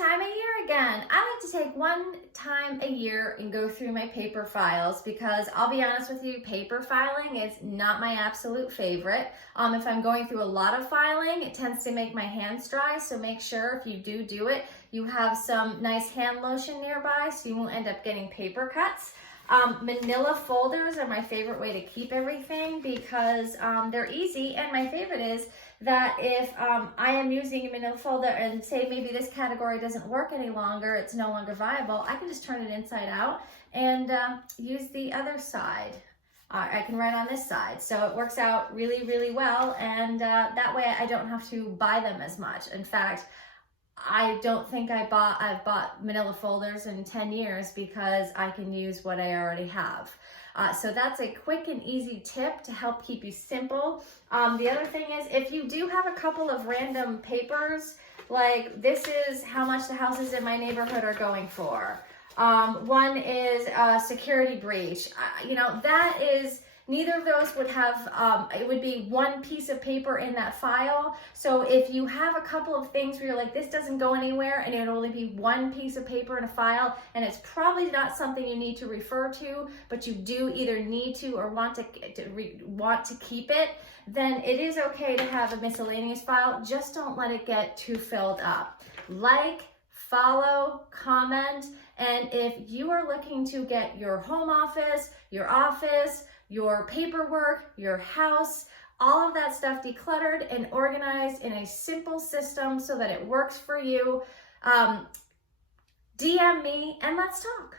time of year again. I like to take one time a year and go through my paper files because I'll be honest with you, paper filing is not my absolute favorite. If I'm going through a lot of filing, it tends to make my hands dry, so make sure if you do it, you have some nice hand lotion nearby so you won't end up getting paper cuts. Manila folders are my favorite way to keep everything because they're easy, and my favorite is that if I am using a manila folder and say maybe this category doesn't work any longer, it's no longer viable, I can just turn it inside out and use the other side. I can write on this side, so it works out really, really well, and that way I don't have to buy them as much. In fact, I don't think I've bought manila folders in 10 years because I can use what I already have. So that's a quick and easy tip to help keep you simple. The other thing is, if you do have a couple of random papers, like this is how much the houses in my neighborhood are going for. One is a security breach. That is, neither of those would have, it would be one piece of paper in that file. So if you have a couple of things where you're like, this doesn't go anywhere, and it would only be one piece of paper in a file, and it's probably not something you need to refer to, but you do either need to or want to keep it, then it is okay to have a miscellaneous file. Just don't let it get too filled up. Like, follow, comment, and if you are looking to get your home office, your paperwork, your house, all of that stuff decluttered and organized in a simple system so that it works for you, DM me and let's talk.